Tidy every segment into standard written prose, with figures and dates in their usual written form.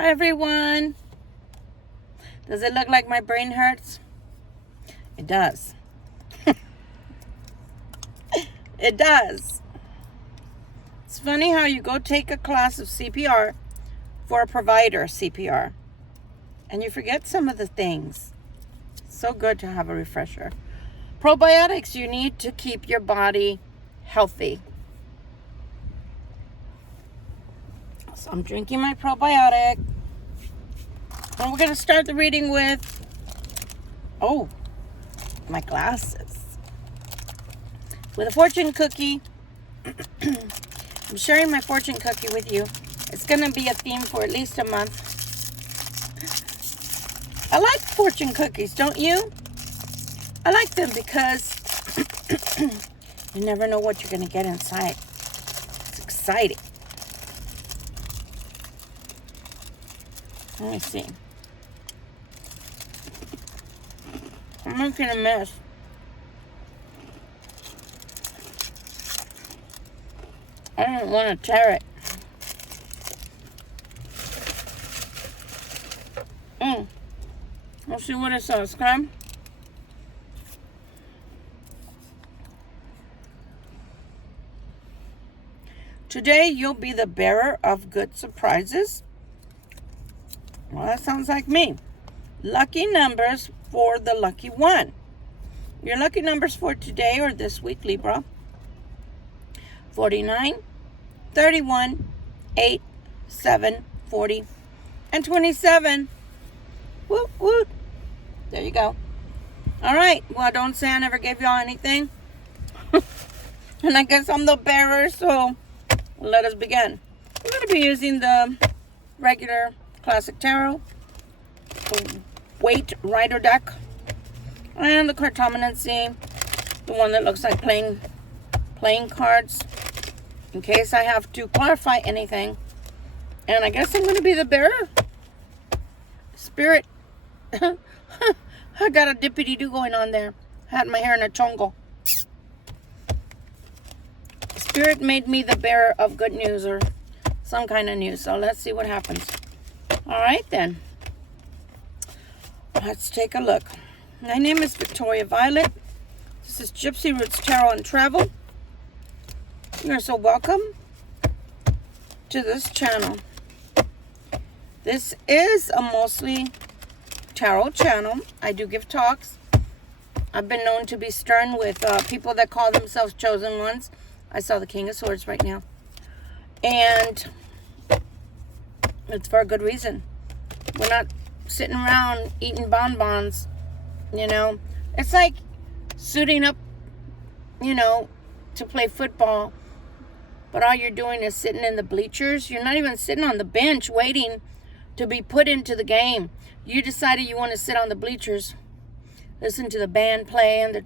Hi everyone. Does it look like my brain hurts? It does. It does. It's funny how you go take a class of CPR for a provider CPR and you forget some of the things. So good to have a refresher. Probiotics, you need to keep your body healthy. So I'm drinking my probiotic. And we're going to start the reading with, my glasses. With a fortune cookie. I'm sharing my fortune cookie with you. It's going to be a theme for at least a month. I like fortune cookies, don't you? I like them because you never know what you're going to get inside. It's exciting. Let me see. I'm making a mess. I don't want to tear it. Let's see what it says, okay? Today, you'll be the bearer of good surprises. Well, that sounds like me. Lucky numbers for the lucky one. Your lucky numbers for today or this week, Libra. 49, 31, 8, 7, 40, and 27. Woot, woot. There you go. All right. Well, don't say I never gave y'all anything. And I guess I'm the bearer, so let us begin. We're going to be using the regular classic tarot, the weight rider deck, and the cartomancy, the one that looks like playing cards, in case I have to clarify anything. And I guess I'm going to be the bearer. Spirit. I got a dippity-doo going on there. I had my hair in a chongo. Spirit made me the bearer of good news or some kind of news. So let's see what happens. All right, then. Let's take a look. My name is Victoria Violet. This is Gypsy Roots Tarot and Travel. You're so welcome to this channel. This is a mostly tarot channel. I do give talks. I've been known to be stern with people that call themselves chosen ones. I saw the King of Swords right now. And it's for a good reason. We're not sitting around eating bonbons, you know. It's like suiting up, to play football. But all you're doing is sitting in the bleachers. You're not even sitting on the bench waiting to be put into the game. You decided you want to sit on the bleachers, listen to the band play and the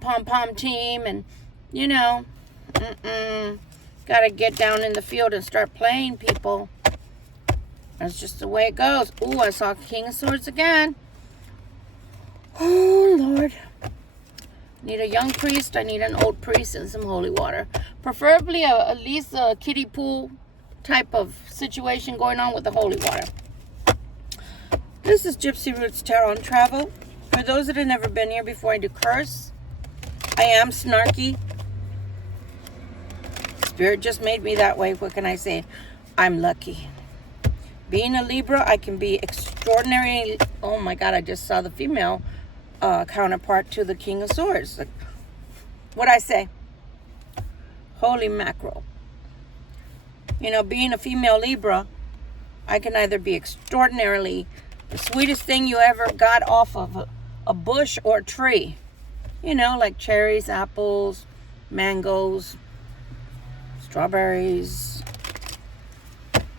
pom-pom team, and, gotta get down in the field and start playing, people. That's just the way it goes. Ooh, I saw King of Swords again. Oh, Lord. Need a young priest. I need an old priest and some holy water. Preferably at least a kiddie pool type of situation going on with the holy water. This is Gypsy Roots Tarot and Travel. For those that have never been here before, I do curse. I am snarky. Spirit just made me that way. What can I say? I'm lucky. Being a Libra, I can be extraordinary. Oh my God, I just saw the female counterpart to the King of Swords. What'd I say? Holy mackerel. Being a female Libra, I can either be extraordinarily the sweetest thing you ever got off of a bush or a tree. Like cherries, apples, mangoes, strawberries,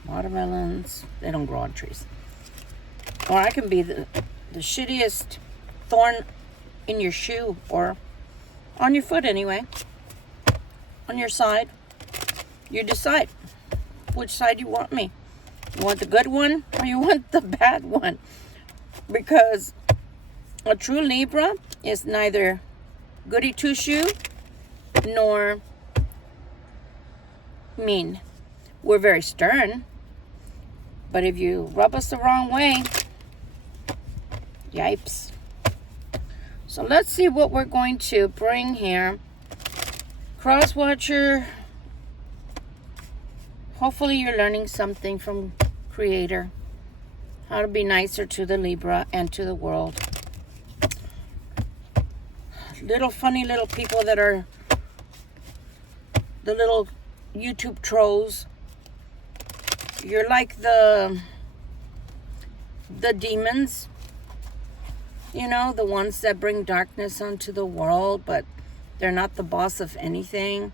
watermelons. They don't grow on trees. Or I can be the shittiest thorn in your shoe or on your foot anyway. On your side. You decide which side you want me. You want the good one or you want the bad one? Because a true Libra is neither goody two-shoe nor mean. We're very stern, But if you rub us the wrong way, yipes. So let's see what we're going to bring here. Cross Watcher. Hopefully you're learning something from Creator. How to be nicer to the Libra and to the world. Little funny little people that are the little YouTube trolls. You're like the demons. You know, the ones that bring darkness onto the world, but they're not the boss of anything.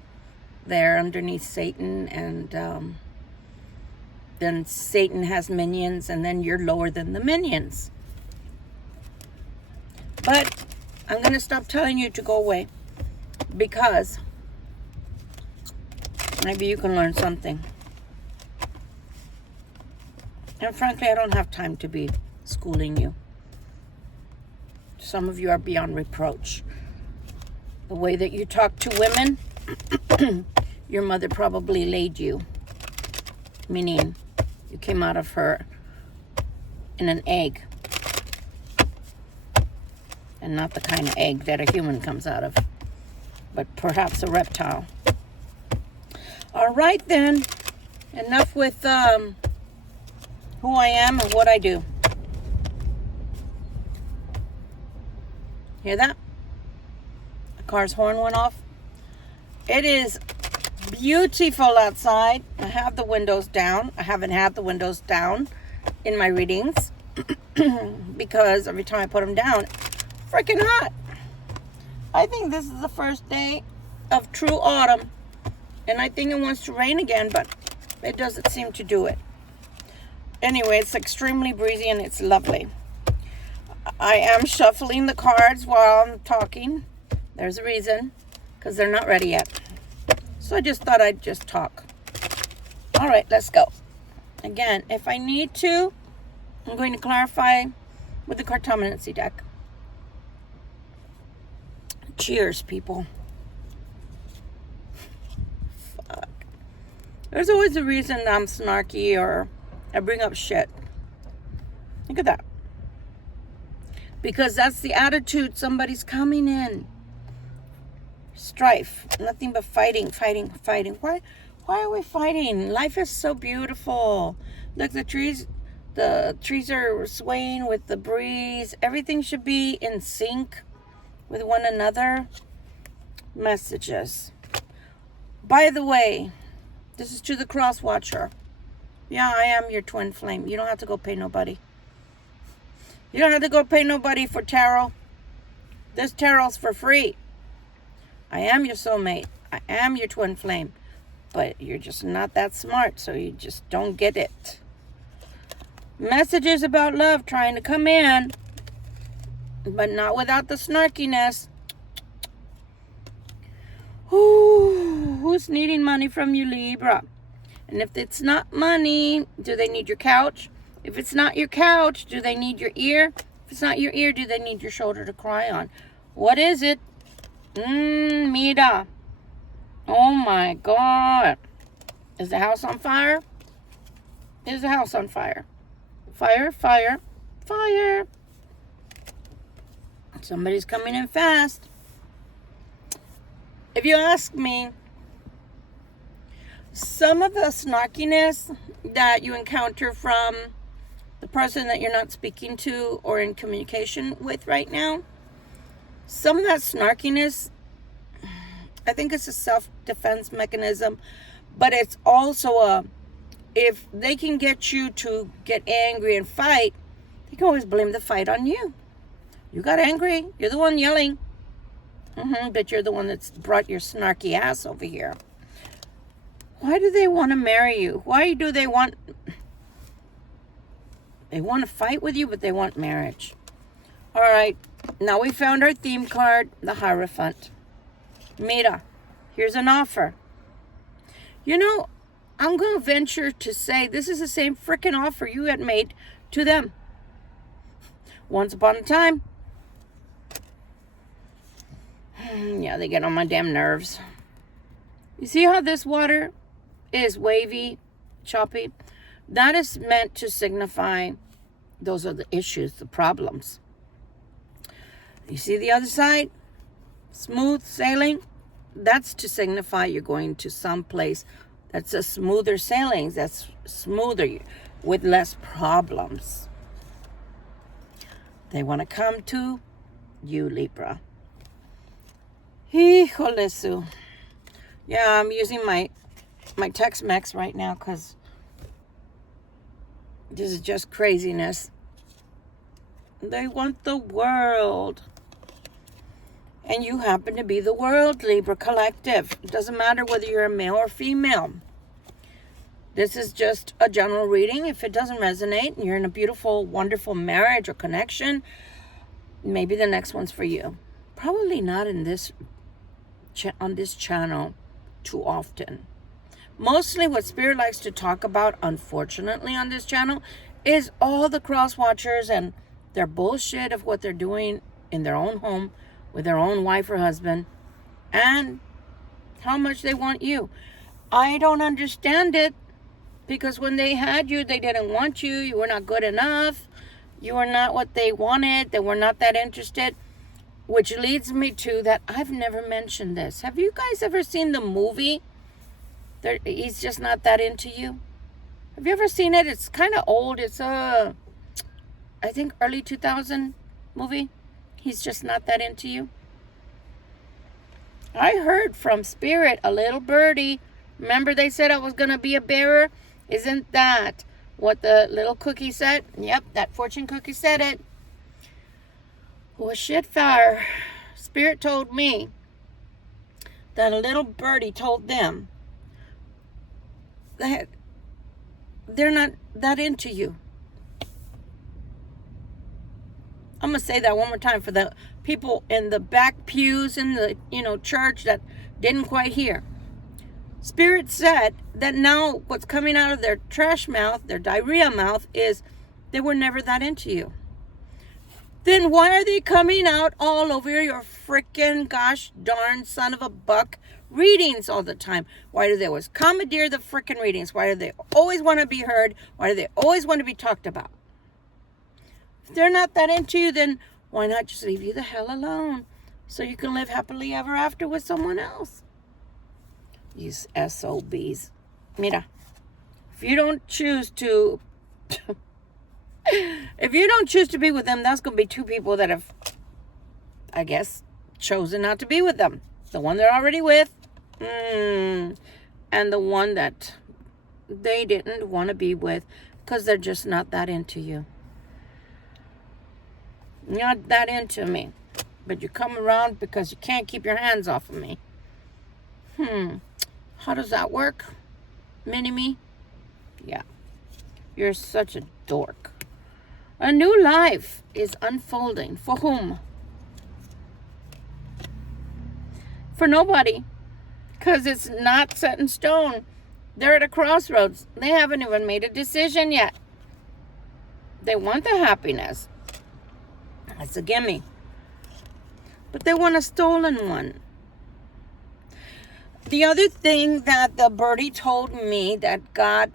They're underneath Satan, and then Satan has minions, and then you're lower than the minions. But I'm going to stop telling you to go away, because maybe you can learn something. And frankly, I don't have time to be schooling you. Some of you are beyond reproach. The way that you talk to women, your mother probably laid you. Meaning, you came out of her in an egg. And not the kind of egg that a human comes out of, but perhaps a reptile. All right, then. Enough with who I am and what I do. Hear that? The car's horn went off. It is beautiful outside. I have the windows down. I haven't had the windows down in my readings because every time I put them down, freaking hot. I think this is the first day of true autumn, and I think it wants to rain again, but it doesn't seem to do it. Anyway, it's extremely breezy and it's lovely. I am shuffling the cards while I'm talking. There's a reason, because they're not ready yet. So I just thought I'd just talk. All right, let's go. Again, if I need to, I'm going to clarify with the cartomancy deck. Cheers, people. Fuck. There's always a reason I'm snarky or I bring up shit. Look at that. Because that's the attitude somebody's coming in. Strife. Nothing but fighting, fighting, fighting. Why are we fighting? Life is so beautiful. Look, the trees are swaying with the breeze. Everything should be in sync with one another. Messages. By the way, this is to the Cross Watcher. Yeah, I am your twin flame. You don't have to go pay nobody. You don't have to go pay nobody for tarot. This tarot's for free. I am your soulmate. I am your twin flame. But you're just not that smart, so you just don't get it. Messages about love trying to come in, but not without the snarkiness. Who's needing money from you, Libra? And if it's not money, do they need your couch? If it's not your couch, do they need your ear? If it's not your ear, do they need your shoulder to cry on? What is it? Mira. Oh my God. Is the house on fire? Is the house on fire? Fire, fire, fire. Somebody's coming in fast. If you ask me, some of the snarkiness that you encounter from the person that you're not speaking to or in communication with right now, some of that snarkiness, I think it's a self-defense mechanism, but it's also if they can get you to get angry and fight, they can always blame the fight on you. You got angry. You're the one yelling. But you're the one that's brought your snarky ass over here. Why do they want to marry you? Why do they want... They want to fight with you, but they want marriage. All right. Now we found our theme card, the Hierophant. Mira, here's an offer. You know, I'm going to venture to say this is the same freaking offer you had made to them. Once upon a time. Yeah, they get on my damn nerves. You see how this water is wavy, choppy? That is meant to signify those are the issues, the problems. You see the other side? Smooth sailing. That's to signify you're going to some place that's a smoother sailing. That's smoother with less problems. They want to come to you, Libra. Hijolesu. Yeah, I'm using my Tex-Mex right now because this is just craziness. They want the world. And you happen to be the world, Libra collective. It doesn't matter whether you're a male or female. This is just a general reading. If it doesn't resonate and you're in a beautiful, wonderful marriage or connection, maybe the next one's for you. Probably not in this on this channel too often. Mostly what Spirit likes to talk about, unfortunately, on this channel is all the cross watchers and their bullshit of what they're doing in their own home with their own wife or husband and how much they want you. I don't understand it because when they had you, they didn't want you. You were not good enough. You were not what they wanted. They were not that interested. Which leads me to that I've never mentioned this. Have you guys ever seen the movie? He's just not that into you. Have you ever seen it? It's kind of old. It's I think early 2000 movie. He's just not that into you. I heard from Spirit, a little birdie. Remember they said I was going to be a bearer? Isn't that what the little cookie said? Yep, that fortune cookie said it. Well, shit fire. Spirit told me that a little birdie told them that they're not that into you. I'm going to say that one more time for the people in the back pews in the, church that didn't quite hear. Spirit said that now what's coming out of their trash mouth, their diarrhea mouth, is they were never that into you. Then why are they coming out all over your freaking gosh darn son of a buck readings all the time? Why do they always commandeer the freaking readings? Why do they always want to be heard? Why do they always want to be talked about? If they're not that into you, then why not just leave you the hell alone so you can live happily ever after with someone else? These SOBs. Mira, if you don't choose to be with them, that's going to be two people that have, I guess, chosen not to be with them. The one they're already with, and the one that they didn't want to be with because they're just not that into you. Not that into me. But you come around because you can't keep your hands off of me. How does that work? Mini-me? Yeah. You're such a dork. A new life is unfolding. For whom? For nobody. Because it's not set in stone. They're at a crossroads. They haven't even made a decision yet. They want the happiness. That's a gimme. But they want a stolen one. The other thing that the birdie told me, that God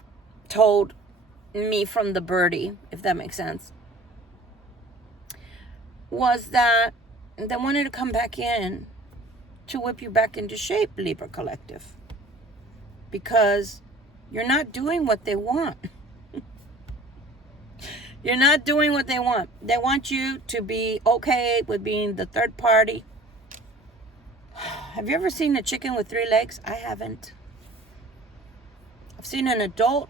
told me from the birdie, if that makes sense, was that they wanted to come back in to whip you back into shape, Libra Collective. Because you're not doing what they want. You're not doing what they want. They want you to be okay with being the third party. Have you ever seen a chicken with 3 legs? I haven't. I've seen an adult,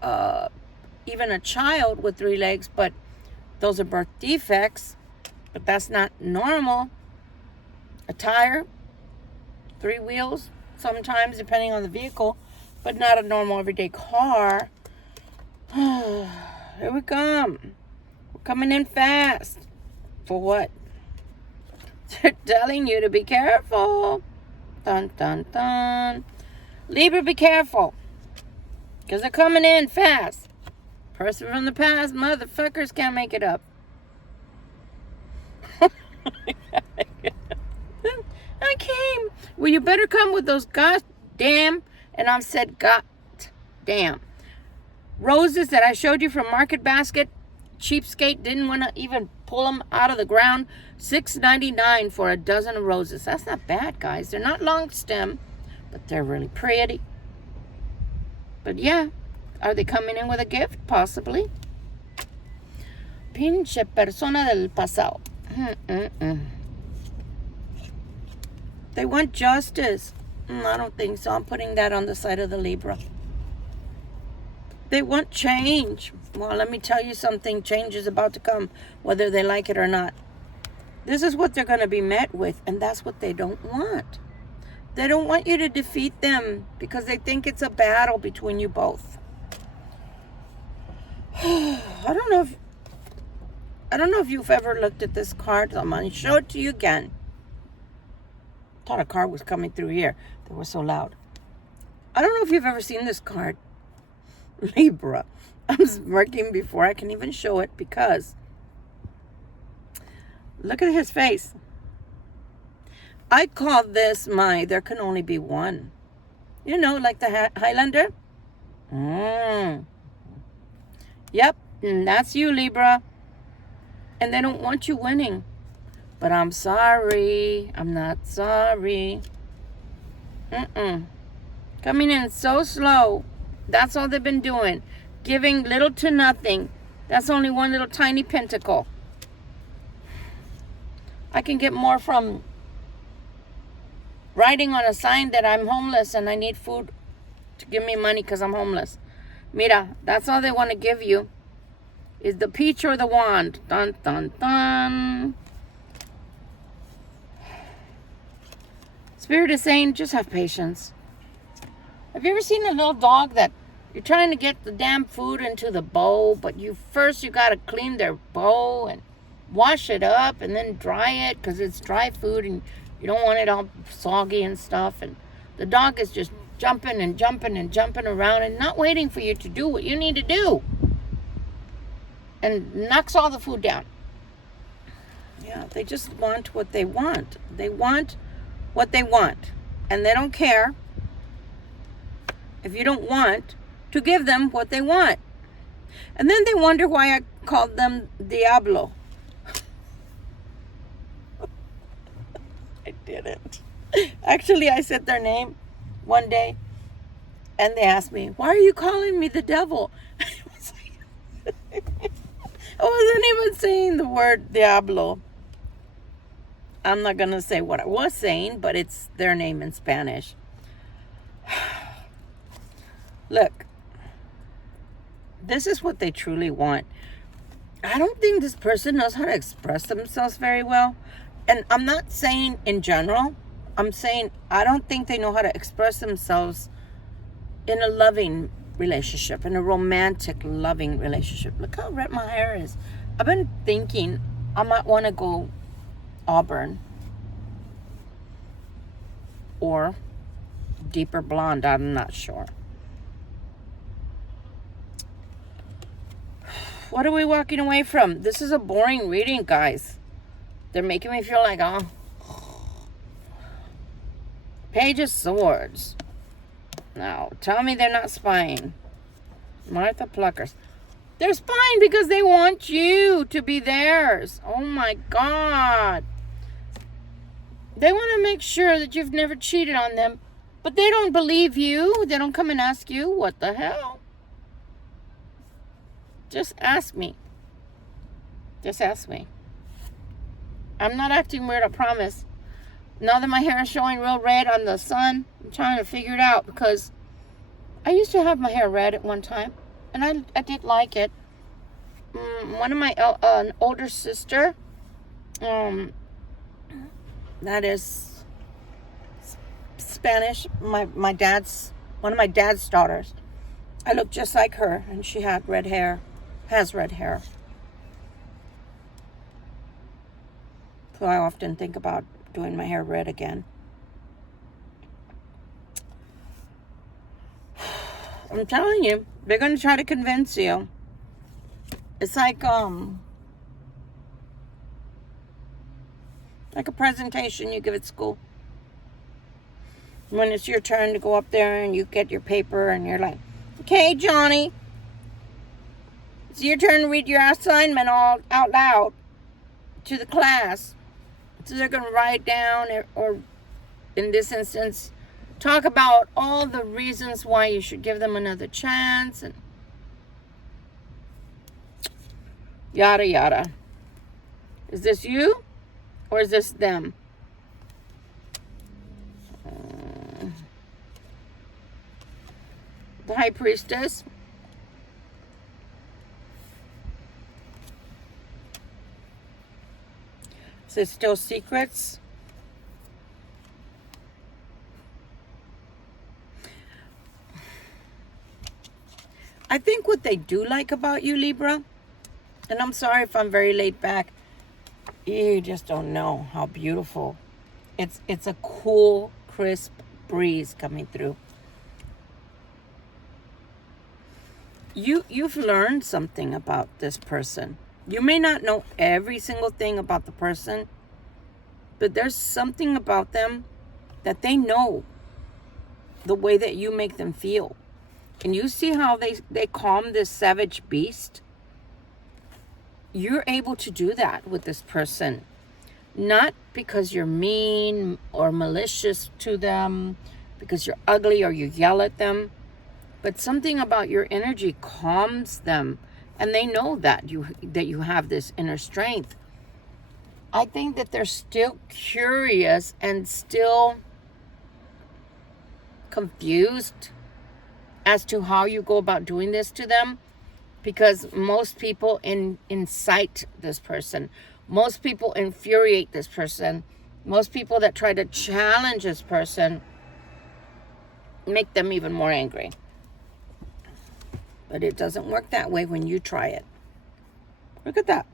even a child with 3 legs, but those are birth defects. But that's not normal. A tire, 3 wheels, sometimes depending on the vehicle, but not a normal everyday car. Here we come. We're coming in fast. For what? They're telling you to be careful. Dun, dun, dun. Libra, be careful. Because they're coming in fast. Person from the past, motherfuckers can't make it up. I came. Well, you better come with those goddamn, and I've said goddamn. Roses that I showed you from Market Basket, cheapskate, didn't want to even pull them out of the ground. $6.99 for a dozen of roses. That's not bad, guys. They're not long stem, but they're really pretty. But yeah, are they coming in with a gift? Possibly. Pinche persona del pasado. They want justice. I don't think so. I'm putting that on the side of the Libra. They want change. Well, let me tell you something. Change is about to come, whether they like it or not. This is what they're going to be met with, and that's what they don't want. They don't want you to defeat them because they think it's a battle between you both. I don't know if you've ever looked at this card. I'm going to show it to you again. Thought a card was coming through here. They were so loud. I don't know if you've ever seen this card. Libra. I'm smirking before I can even show it because look at his face. I call this there can only be one. You know, like the Highlander. Yep, that's you, Libra. And they don't want you winning. But I'm sorry. I'm not sorry. Coming in so slow. That's all they've been doing. Giving little to nothing. That's only one little tiny pentacle. I can get more from writing on a sign that I'm homeless and I need food to give me money because I'm homeless. Mira, that's all they want to give you. Is the peach or the wand. Dun, dun, dun. Spirit is saying, just have patience. Have you ever seen a little dog that you're trying to get the damn food into the bowl, but you got to clean their bowl and wash it up and then dry it because it's dry food and you don't want it all soggy and stuff. And the dog is just jumping and jumping and jumping around and not waiting for you to do what you need to do. And knocks all the food down. Yeah, they just want what they want. They want what they want. And they don't care if you don't want to give them what they want. And then they wonder why I called them Diablo. I didn't. Actually, I said their name one day and they asked me, why are you calling me the devil? I wasn't even saying the word Diablo. I'm not going to say what I was saying, but it's their name in Spanish. Look, this is what they truly want. I don't think this person knows how to express themselves very well. And I'm not saying in general. I'm saying I don't think they know how to express themselves in a loving relationship, in a romantic, loving relationship. Look how red my hair is. I've been thinking I might want to go auburn or deeper blonde. I'm not sure. What are we walking away from? This is a boring reading, guys. They're making me feel like, oh. Page of Swords. Now, tell me they're not spying. Martha Pluckers. They're spying because they want you to be theirs. Oh my God. They want to make sure that you've never cheated on them. But they don't believe you. They don't come and ask you. What the hell? Just ask me. Just ask me. I'm not acting weird, I promise. Now that my hair is showing real red on the sun, I'm trying to figure it out because I used to have my hair red at one time, and I did like it. One of my an older sister, that is Spanish. My dad's one of my dad's daughters. I looked just like her, and she had red hair. Has red hair. So I often think about doing my hair red again. I'm telling you, they're going to try to convince you. It's like a presentation you give at school. When it's your turn to go up there and you get your paper and you're like, okay, Johnny, It's your turn to read your assignment all out loud to the class. So they're going to write down, or in this instance, talk about all the reasons why you should give them another chance, and yada yada. Is this you, or is this them? The High Priestess. Is it still secrets? I think what they do like about you, Libra, and I'm sorry if I'm very laid back, you just don't know how beautiful. It's a cool, crisp breeze coming through. You've learned something about this person. You may not know every single thing about the person, but there's something about them that they know the way that you make them feel. And you see how they calm this savage beast? You're able to do that with this person. Not because you're mean or malicious to them, because you're ugly or you yell at them, but something about your energy calms them. And they know that you have this inner strength. I think that they're still curious and still confused as to how you go about doing this to them, because most people incite this person. Most people infuriate this person. Most people that try to challenge this person make them even more angry. But it doesn't work that way when you try it. Look at that.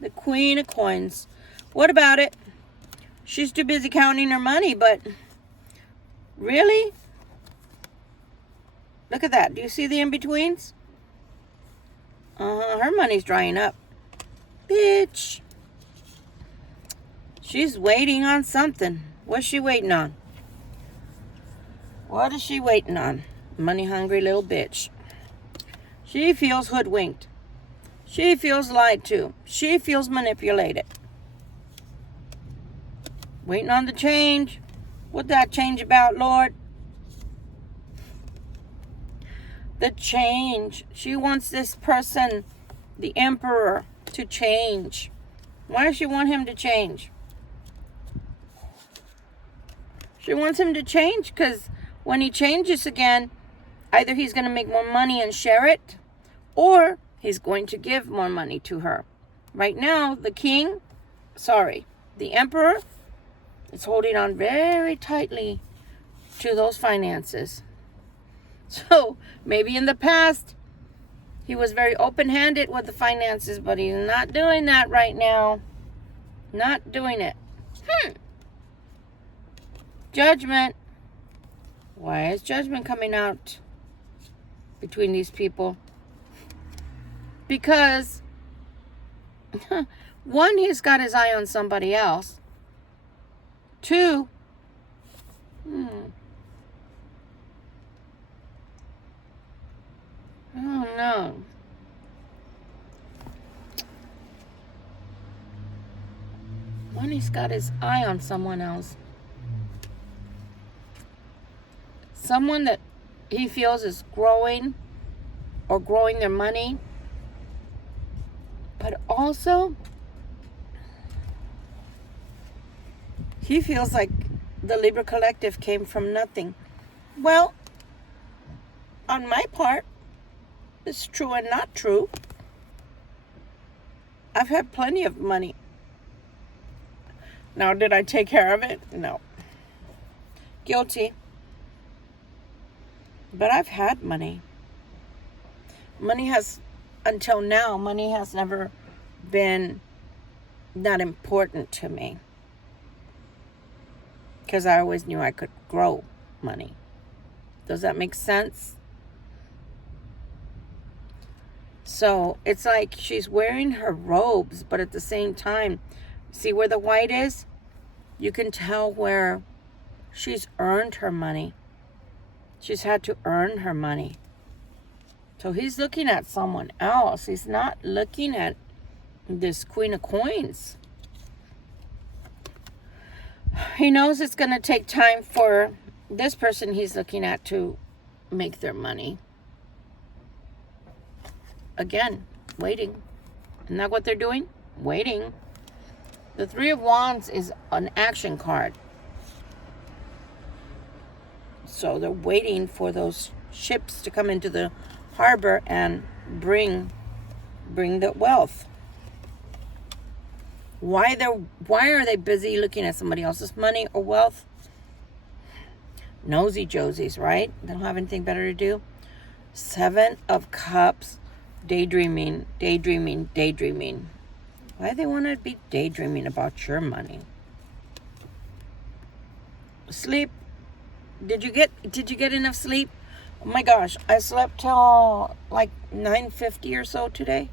The Queen of Coins. What about it? She's too busy counting her money, but really? Look at that. Do you see the in-betweens? Her money's drying up. Bitch. She's waiting on something. What's she waiting on? What is she waiting on? Money-hungry little bitch. She feels hoodwinked. She feels lied to. She feels manipulated. Waiting on the change. What that change about, Lord? The change. She wants this person, the Emperor, to change. Why does she want him to change? She wants him to change because when he changes again, either he's going to make more money and share it, or he's going to give more money to her. Right now, the Emperor is holding on very tightly to those finances. So maybe in the past, he was very open-handed with the finances, but he's not doing that right now. Not doing it. Judgment. Why is judgment coming out between these people? Because one, he's got his eye on somebody else. Two, oh no. One, he's got his eye on someone else. Someone that he feels is growing or growing their money. But also, he feels like the Libra Collective came from nothing. Well, on my part, it's true and not true. I've had plenty of money. Now, did I take care of it? No. Guilty. But I've had money. Until now, money has never been that important to me. Because I always knew I could grow money. Does that make sense? So it's like she's wearing her robes, but at the same time, see where the white is? You can tell where she's earned her money. She's had to earn her money So he's looking at someone else. He's not looking at this Queen of Coins. He knows it's going to take time for this person he's looking at to make their money. Again, waiting. Isn't that what they're doing? Waiting. The Three of Wands is an action card. So they're waiting for those ships to come into the harbor and bring the wealth. Why are they busy looking at somebody else's money or wealth? Nosy Josies, right? They don't have anything better to do. 7 of Cups, daydreaming. Why do they want to be daydreaming about your money? Sleep. Did you get enough sleep? Oh my gosh, I slept till like 9:50 or so today.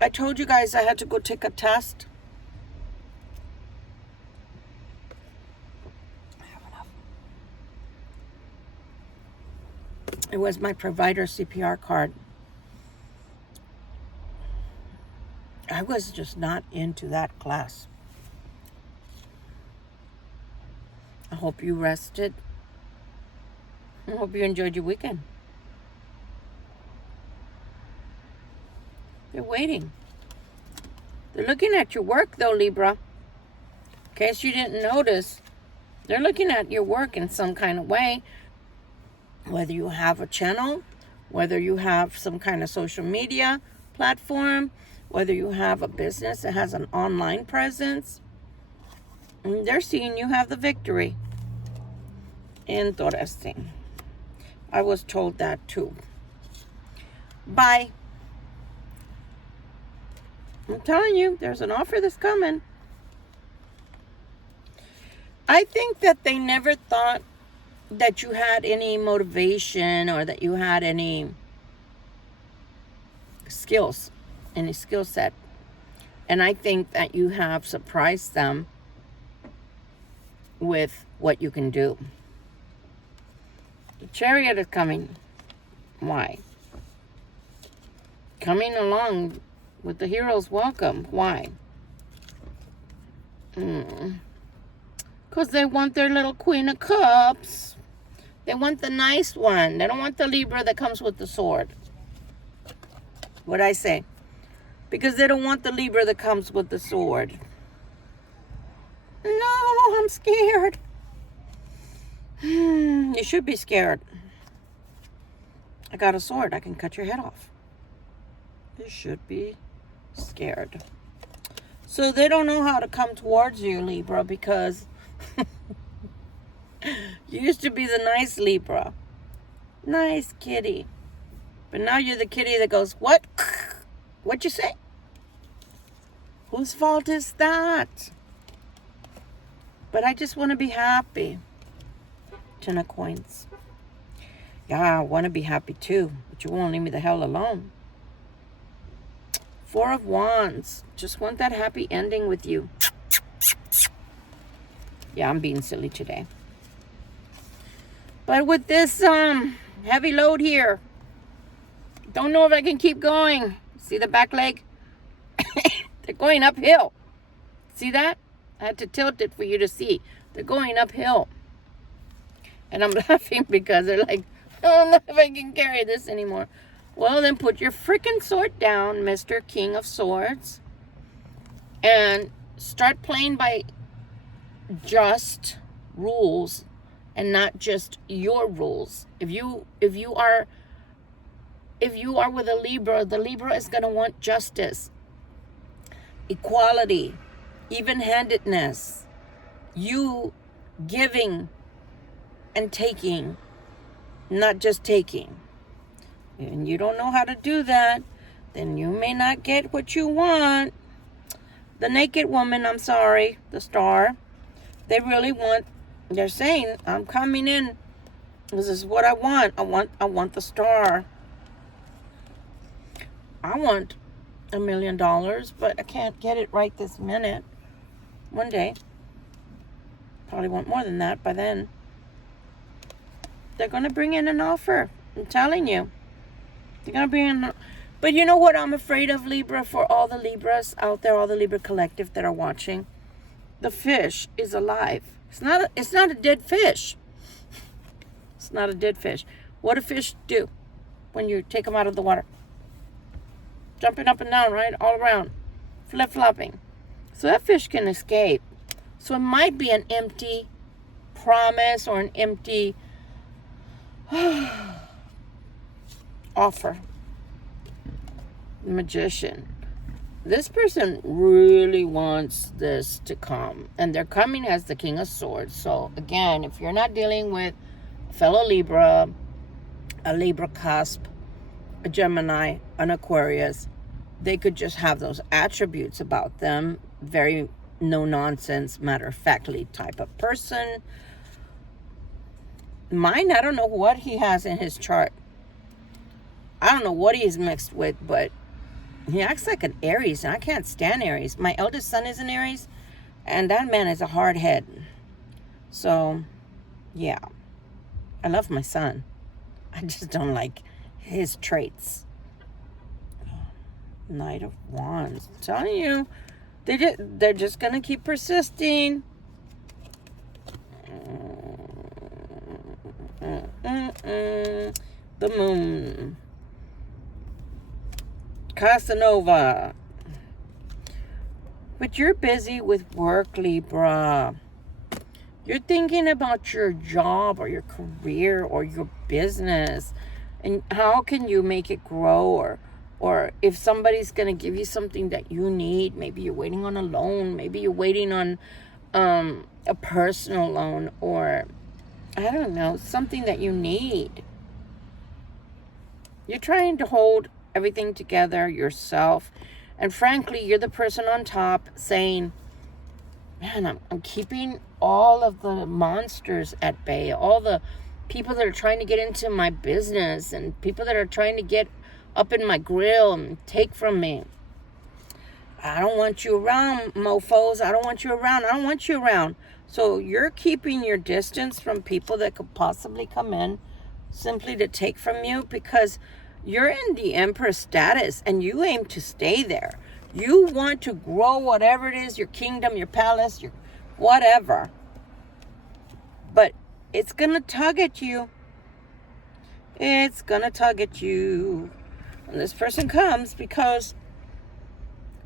I told you guys I had to go take a test. I have enough. It was my provider CPR card. I was just not into that class. I hope you rested. I hope you enjoyed your weekend. They're waiting. They're looking at your work, though, Libra. In case you didn't notice, they're looking at your work in some kind of way. Whether you have a channel, whether you have some kind of social media platform, whether you have a business that has an online presence. And they're seeing you have the victory. Interesting. I was told that too. Bye. I'm telling you, there's an offer that's coming. I think that they never thought that you had any motivation or that you had any skills, any skill set. And I think that you have surprised them with what you can do. The Chariot is coming. Why? Coming along with the hero's welcome. Why? Because they want their little Queen of Cups. They want the nice one. They don't want the Libra that comes with the sword. What'd I say? Because they don't want the Libra that comes with the sword. No, I'm scared. You should be scared. I got a sword. I can cut your head off. You should be scared. So they don't know how to come towards you, Libra, because you used to be the nice Libra. Nice kitty. But now you're the kitty that goes, what? What'd you say? Whose fault is that? But I just want to be happy. 10 of Coins. Yeah, I want to be happy too, but you won't leave me the hell alone. 4 of Wands. Just want that happy ending with you. Yeah, I'm being silly today. But with this heavy load here, don't know if I can keep going. See the back leg? They're going uphill. See that? I had to tilt it for you to see. They're going uphill. And I'm laughing because they're like, I don't know if I can carry this anymore. Well, then put your freaking sword down, Mr. King of Swords. And start playing by just rules and not just your rules. If you are with a Libra, the Libra is going to want justice, equality, even-handedness, you giving and taking, not just taking. And you don't know how to do that, then you may not get what you want. The Naked Woman, I'm sorry, the Star, they really want, they're saying, I'm coming in. This is what I want. I want the Star. I want $1 million, but I can't get it right this minute. One day. Probably want more than that by then. They're going to bring in an offer. I'm telling you. They're going to be in... But you know what I'm afraid of, Libra, for all the Libras out there, all the Libra collective that are watching? The fish is alive. It's not a dead fish. It's not a dead fish. What do fish do when you take them out of the water? Jumping up and down, right? All around. Flip-flopping. So that fish can escape. So it might be an empty promise or an empty offer. Magician. This person really wants this to come. And they're coming as the King of Swords. So again, if you're not dealing with a fellow Libra, a Libra cusp, a Gemini, an Aquarius, they could just have those attributes about them. Very no-nonsense, matter-of-factly type of person. Mine, I don't know what he has in his chart. I don't know what he's mixed with, but he acts like an Aries, and I can't stand Aries. My eldest son is an Aries, and that man is a hard head. So, yeah. I love my son. I just don't like his traits. Knight of Wands. I'm telling you, they're just going to keep persisting. The Moon. Casanova. But you're busy with work, Libra. You're thinking about your job or your career or your business. And how can you make it grow? Or if somebody's going to give you something that you need, maybe you're waiting on a loan. Maybe you're waiting on a personal loan. Or, I don't know, something that you need. You're trying to hold everything together yourself. And frankly, you're the person on top saying, man, I'm keeping all of the monsters at bay. All the people that are trying to get into my business and people that are trying to get up in my grill and take from me. I don't want you around, mofos. I don't want you around. I don't want you around. So you're keeping your distance from people that could possibly come in simply to take from you, because you're in the Empress status and you aim to stay there. You want to grow whatever it is, your kingdom, your palace, your whatever. But it's going to tug at you. It's going to tug at you. And this person comes because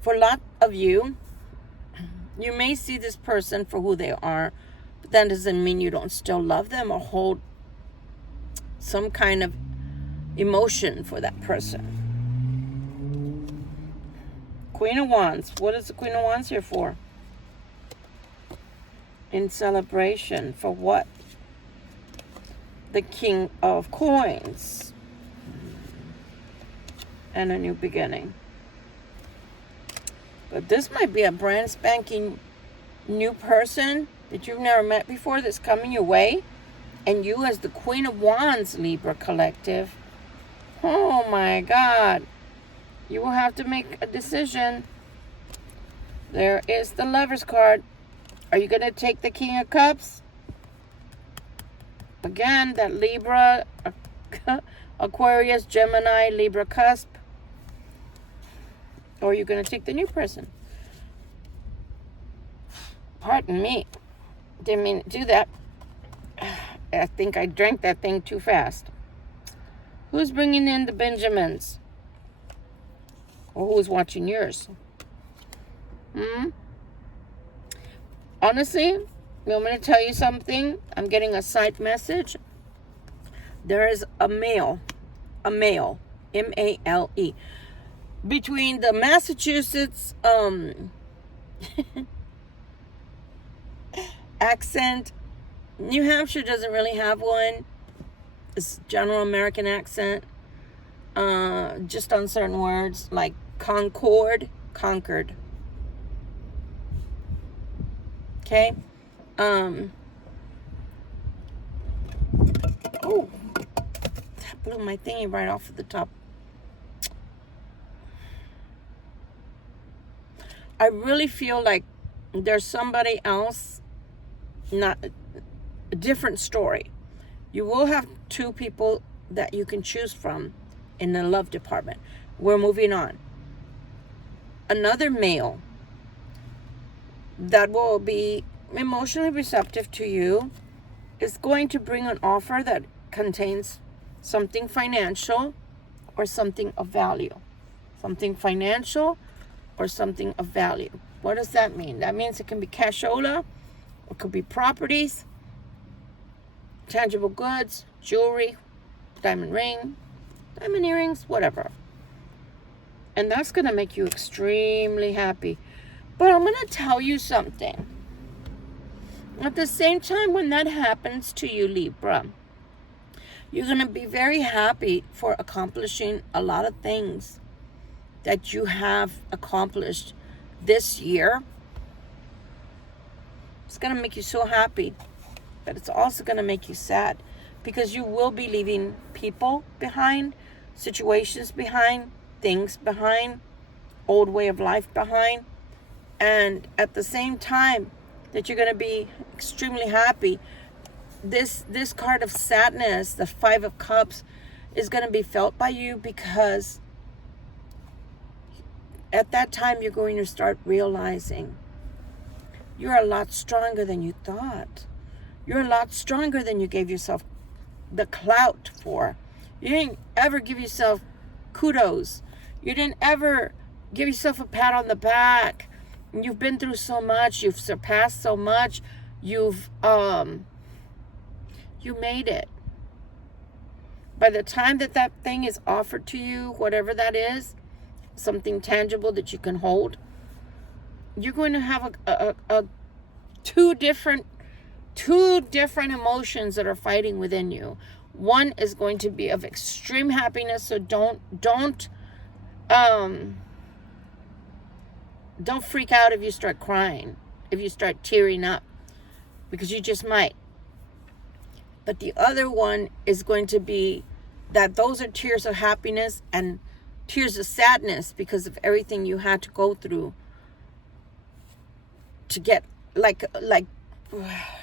for a lot of you, you may see this person for who they are, but that doesn't mean you don't still love them or hold some kind of emotion for that person. Queen of Wands. What is the Queen of Wands here for? In celebration. For what? The King of Coins. And a new beginning. But this might be a brand spanking new person that you've never met before that's coming your way. And you as the Queen of Wands, Libra collective, oh my God, you will have to make a decision. There is the Lover's card. Are you going to take the King of Cups? Again, that Libra, Aquarius, Gemini, Libra cusp. Or are you going to take the new person? Pardon me. Didn't mean to do that. I think I drank that thing too fast. Who's bringing in the Benjamins? Or who's watching yours? Honestly, you want me to tell you something? I'm getting a side message. There is a male, M-A-L-E, between the Massachusetts accent. New Hampshire doesn't really have one. It's general American accent. Just on certain words like concord, conquered. Okay. Oh, that blew my thingy right off of the top. I really feel like there's somebody else, not a different story. You will have two people that you can choose from in the love department. We're moving on. Another male that will be emotionally receptive to you is going to bring an offer that contains something financial or something of value. Something financial or something of value. What does that mean? That means it can be cashola, it could be properties, tangible goods, jewelry, diamond ring, diamond earrings, whatever. And that's going to make you extremely happy. But I'm going to tell you something. At the same time, when that happens to you, Libra, you're going to be very happy for accomplishing a lot of things that you have accomplished this year. It's going to make you so happy, but it's also going to make you sad, because you will be leaving people behind, situations behind, things behind, old way of life behind. And at the same time that you're going to be extremely happy, this card of sadness, the Five of Cups, is going to be felt by you, because at that time you're going to start realizing you're a lot stronger than you thought. You're a lot stronger than you gave yourself the clout for. You didn't ever give yourself kudos. You didn't ever give yourself a pat on the back. You've been through so much. You've surpassed so much. You made it. By the time that thing is offered to you, whatever that is, something tangible that you can hold, you're going to have a two different emotions that are fighting within you. One is going to be of extreme happiness, so don't freak out if you start crying, if you start tearing up, because you just might. But the other one is going to be that those are tears of happiness and tears of sadness because of everything you had to go through to get, like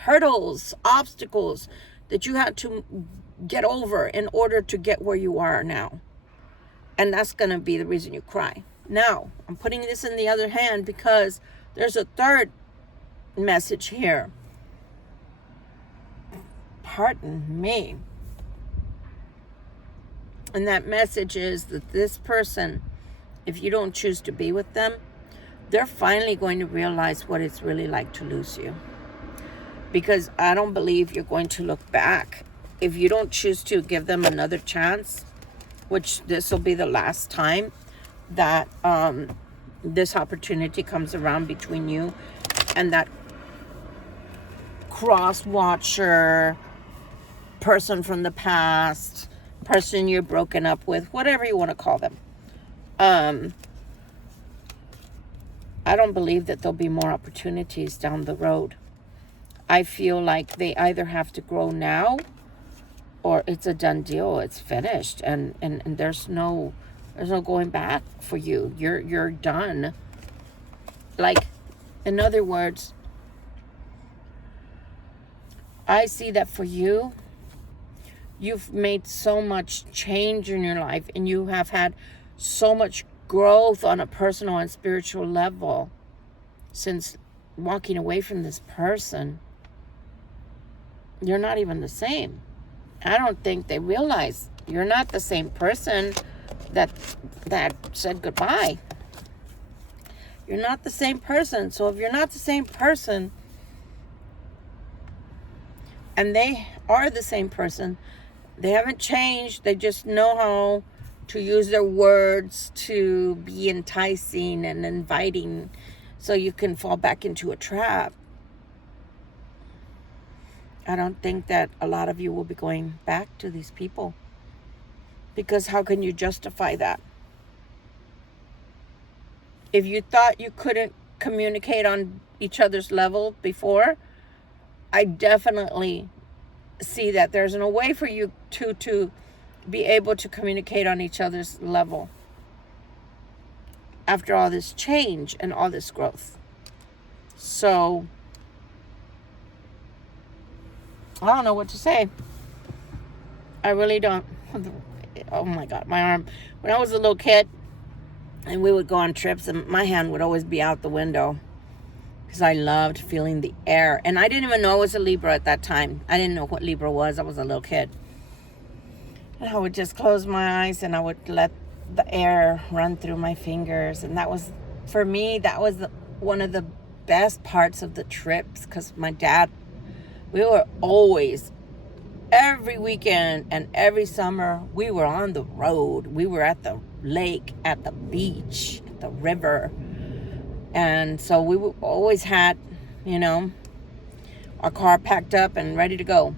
hurdles, obstacles that you had to get over in order to get where you are now. And that's going to be the reason you cry. Now, I'm putting this in the other hand because there's a third message here. Pardon me. And that message is that this person, if you don't choose to be with them, they're finally going to realize what it's really like to lose you. Because I don't believe you're going to look back. If you don't choose to give them another chance, which this will be the last time that this opportunity comes around between you and that cross-watcher, person from the past, person you're broken up with, whatever you want to call them. I don't believe that there'll be more opportunities down the road. I feel like they either have to grow now or it's a done deal. It's finished, and there's no going back for you. You're done. Like, in other words, I see that for you, you've made so much change in your life, and you have had so much growth on a personal and spiritual level since walking away from this person. You're not even the same. I don't think they realize you're not the same person that said goodbye. You're not the same person. So if you're not the same person, and they are the same person, they haven't changed. They just know how to use their words to be enticing and inviting so you can fall back into a trap. I don't think that a lot of you will be going back to these people, because how can you justify that? If you thought you couldn't communicate on each other's level before, I definitely see that there's no way for you to be able to communicate on each other's level after all this change and all this growth. So I don't know what to say. I really don't. Oh my God, my arm. When I was a little kid and we would go on trips, and my hand would always be out the window because I loved feeling the air. And I didn't even know I was a Libra at that time. I didn't know what Libra was. I was a little kid. And I would just close my eyes and I would let the air run through my fingers. And that was, for me, that was one of the best parts of the trips, because my dad, we were always, every weekend and every summer, we were on the road. We were at the lake, at the beach, at the river. And so we always had, our car packed up and ready to go.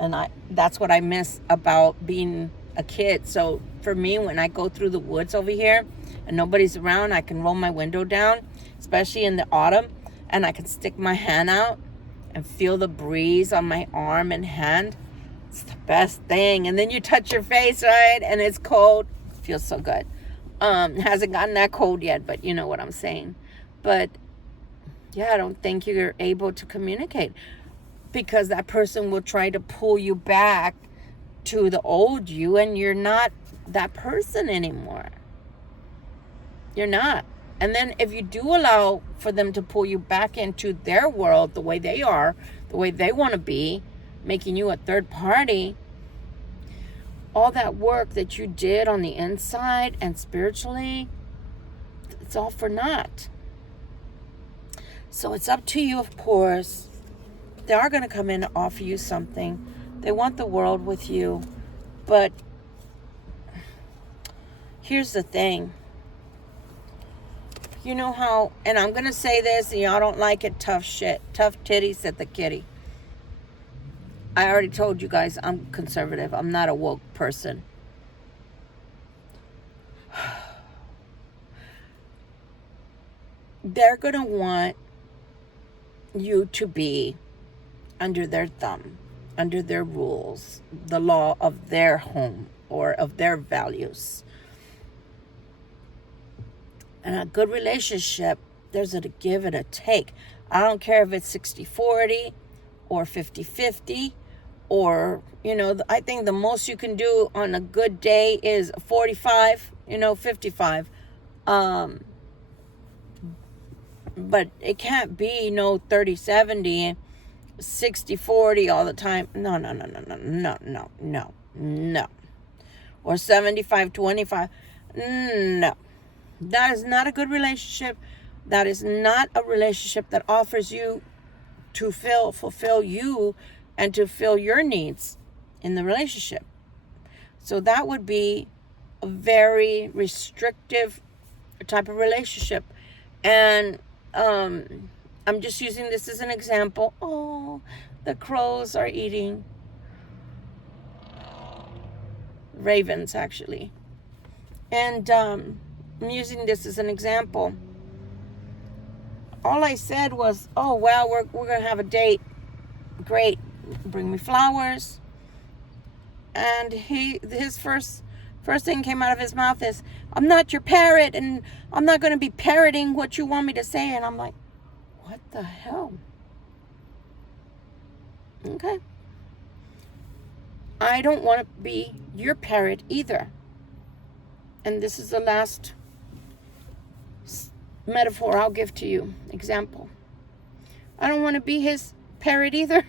And that's what I miss about being a kid. So for me, when I go through the woods over here and nobody's around, I can roll my window down, especially in the autumn, and I can stick my hand out and feel the breeze on my arm and hand. It's the best thing. And then you touch your face, right? And it's cold. It feels so good. Hasn't gotten that cold yet, but you know what I'm saying. But yeah, I don't think you're able to communicate, because that person will try to pull you back to the old you, and you're not that person anymore. You're not. And then if you do allow for them to pull you back into their world, the way they are, the way they want to be, making you a third party, all that work that you did on the inside and spiritually, it's all for naught. So it's up to you, of course. They are going to come in and offer you something. They want the world with you. But here's the thing. You know how, and I'm going to say this, and y'all don't like it, tough shit. Tough titty, said the kitty. I already told you guys I'm conservative. I'm not a woke person. They're going to want you to be under their thumb, under their rules, the law of their home or of their values. And a good relationship, there's a give and a take. I don't care if it's 60-40 or 50-50 or, I think the most you can do on a good day is 45, 55. But it can't be 30-70, 60-40 all the time. No. Or 75-25. No. That is not a good relationship. That is not a relationship that offers you to fulfill you and to fill your needs in the relationship. So that would be a very restrictive type of relationship. And I'm just using this as an example. Oh, the crows are eating. Ravens, actually. And I'm using this as an example. All I said was, oh, well, we're going to have a date. Great. Bring me flowers. And his first thing came out of his mouth is, I'm not your parrot, and I'm not going to be parroting what you want me to say. And I'm like, what the hell? Okay. I don't want to be your parrot either. And this is the last metaphor I'll give to you. Example. I don't want to be his parrot either.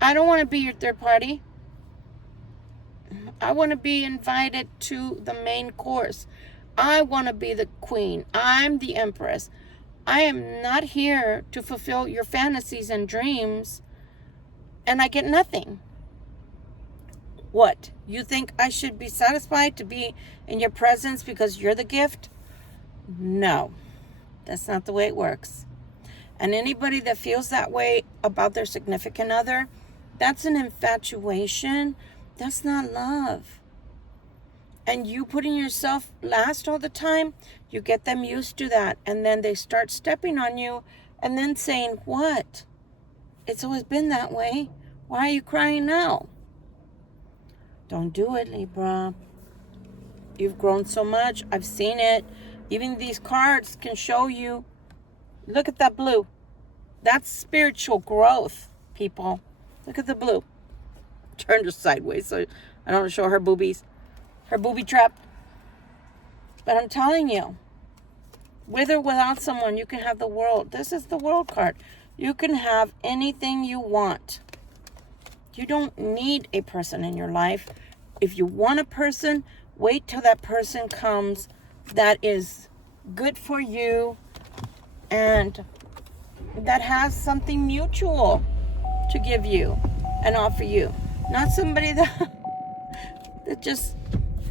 I don't want to be your third party. I want to be invited to the main course. I want to be the queen. I'm the empress. I am not here to fulfill your fantasies and dreams, and I get nothing. What? You think I should be satisfied to be in your presence because you're the gift? No, that's not the way it works. And anybody that feels that way about their significant other, that's an infatuation. That's not love. And you putting yourself last all the time, you get them used to that. And then they start stepping on you and then saying, what? It's always been that way. Why are you crying now? Don't do it, Libra. You've grown so much. I've seen it. Even these cards can show you. Look at that blue. That's spiritual growth, people. Look at the blue. turned her sideways so I don't show her boobies. Her booby trap. But I'm telling you, with or without someone, you can have the world. This is the world card. You can have anything you want. You don't need a person in your life. If you want a person, wait till that person comes that is good for you and that has something mutual to give you and offer you. Not somebody that just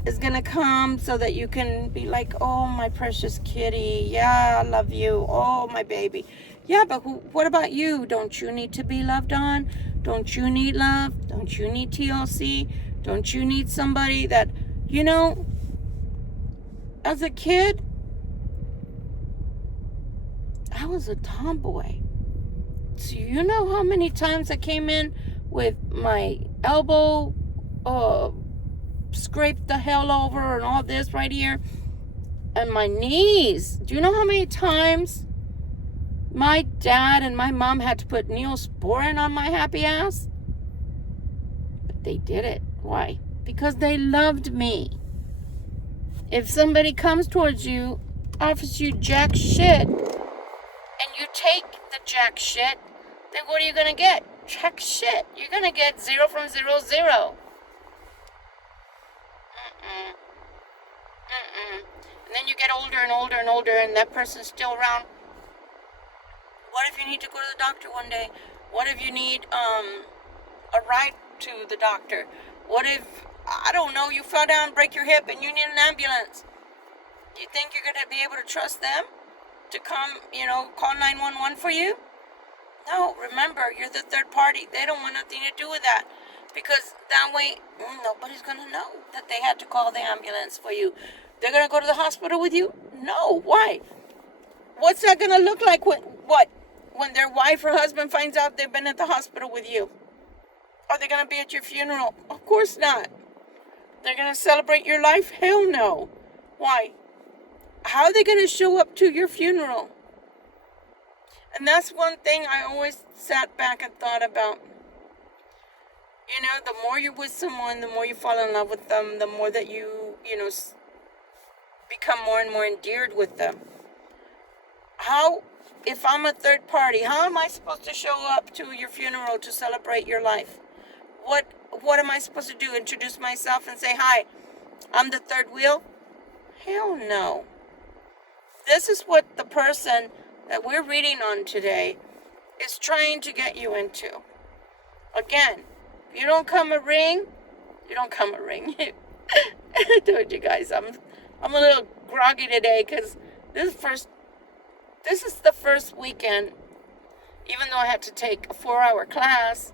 is going to come so that you can be like, oh, my precious kitty. Yeah, I love you. Oh, my baby. Yeah, but what about you? Don't you need to be loved on? Don't you need love? Don't you need TLC? Don't you need somebody that, as a kid, I was a tomboy. So you know how many times I came in with my elbow scraped the hell over and all this right here? And my knees. Do you know how many times my dad and my mom had to put Neosporin on my happy ass? But they did it. Why? Because they loved me. If somebody comes towards you, offers you jack shit, and you take the jack shit, then what are you going to get? Jack shit. You're going to get 0 from 0, 0. And then you get older and older and older, and that person's still around. What if you need to go to the doctor one day? What if you need a ride to the doctor? What if, I don't know, you fell down, break your hip, and you need an ambulance? Do you think you're going to be able to trust them to come, call 911 for you? No, remember, you're the third party. They don't want nothing to do with that. Because that way, nobody's going to know that they had to call the ambulance for you. They're going to go to the hospital with you? No. Why? What's that going to look like when their wife or husband finds out they've been at the hospital with you? Are they going to be at your funeral? Of course not. They're going to celebrate your life? Hell no. Why? How are they going to show up to your funeral? And that's one thing I always sat back and thought about. The more you're with someone, the more you fall in love with them, the more that you become more and more endeared with them. If I'm a third party, how am I supposed to show up to your funeral to celebrate your life? What am I supposed to do? Introduce myself and say, hi, I'm the third wheel? Hell no. This is what the person that we're reading on today is trying to get you into. Again, if you don't come a ring, you don't come a ring. I told you guys, I'm a little groggy today because this is the first weekend, even though I had to take a 4-hour class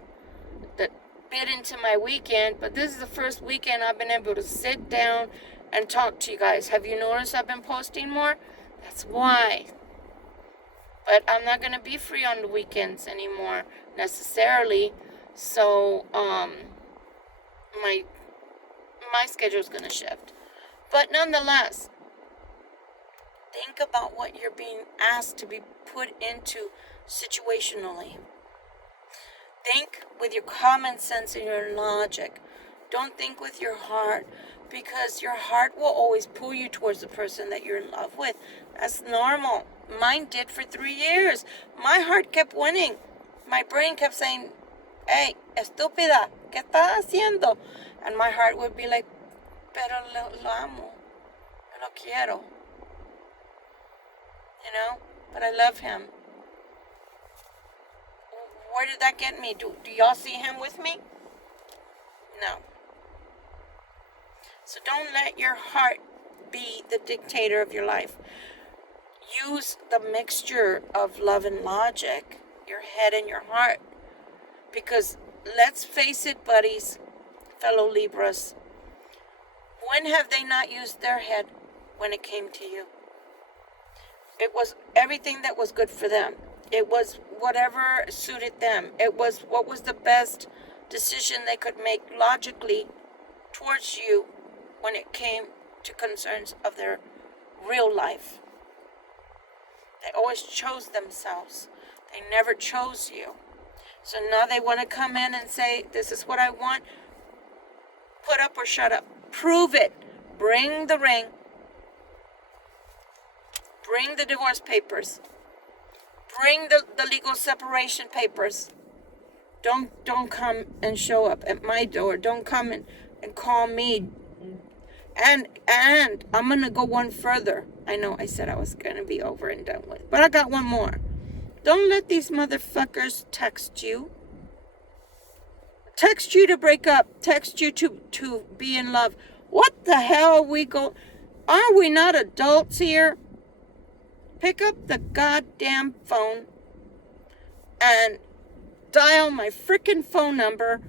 that bit into my weekend, but this is the first weekend I've been able to sit down and talk to you guys. Have you noticed I've been posting more? That's why. But I'm not going to be free on the weekends anymore, necessarily. So, my schedule's going to shift. But nonetheless, think about what you're being asked to be put into situationally. Think with your common sense and your logic. Don't think with your heart, because your heart will always pull you towards the person that you're in love with. That's normal. Mine did for 3 years. My heart kept winning. My brain kept saying, hey, estúpida, ¿qué estás haciendo? And my heart would be like, pero lo amo, lo quiero. But I love him. Where did that get me? Do y'all see him with me? No. So don't let your heart be the dictator of your life. Use the mixture of love and logic, your head and your heart. Because let's face it, buddies, fellow Libras, when have they not used their head when it came to you? It was everything that was good for them. It was whatever suited them. It was what was the best decision they could make logically towards you when it came to concerns of their real life. They always chose themselves. They never chose you. So now they want to come in and say, this is what I want. Put up or shut up. Prove it. Bring the ring. Bring the divorce papers. Bring the legal separation papers. Don't come and show up at my door. Don't come and call me. And I'm going to go one further. I know I said I was going to be over and done with. But I got one more. Don't let these motherfuckers text you. Text you to break up. Text you to be in love. What the hell are we not adults here? Pick up the goddamn phone and dial my freaking phone number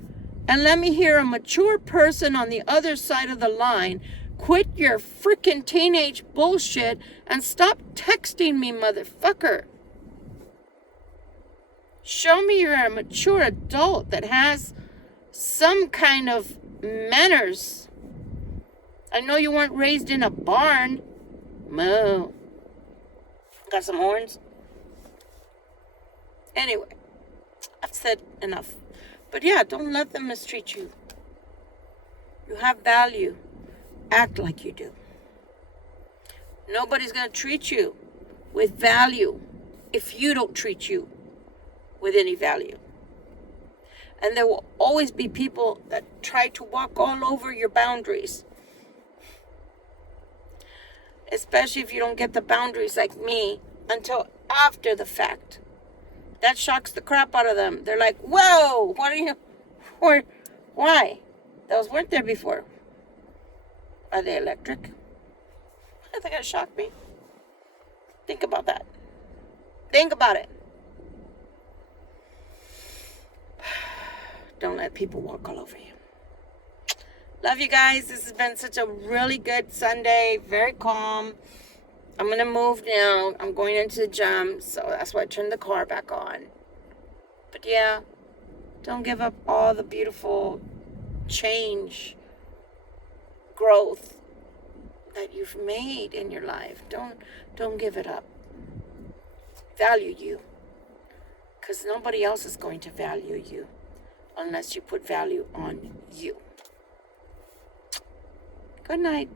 and let me hear a mature person on the other side of the line. Quit your freaking teenage bullshit and stop texting me, motherfucker. Show me you're a mature adult that has some kind of manners. I know you weren't raised in a barn. Moo. Got some horns? Anyway, I've said enough. But yeah, don't let them mistreat you. You have value. Act like you do. Nobody's going to treat you with value if you don't treat you with any value. And there will always be people that try to walk all over your boundaries. Especially if you don't get the boundaries like me until after the fact. That shocks the crap out of them. They're like, whoa, what are you, why? Those weren't there before. Are they electric? I think it shocked me. Think about that. Think about it. Don't let people walk all over you. Love you guys. This has been such a really good Sunday. Very calm. I'm going to move now. I'm going into the gym, so that's why I turned the car back on. But yeah, don't give up all the beautiful change, growth that you've made in your life. Don't give it up. Value you. Because nobody else is going to value you unless you put value on you. Good night.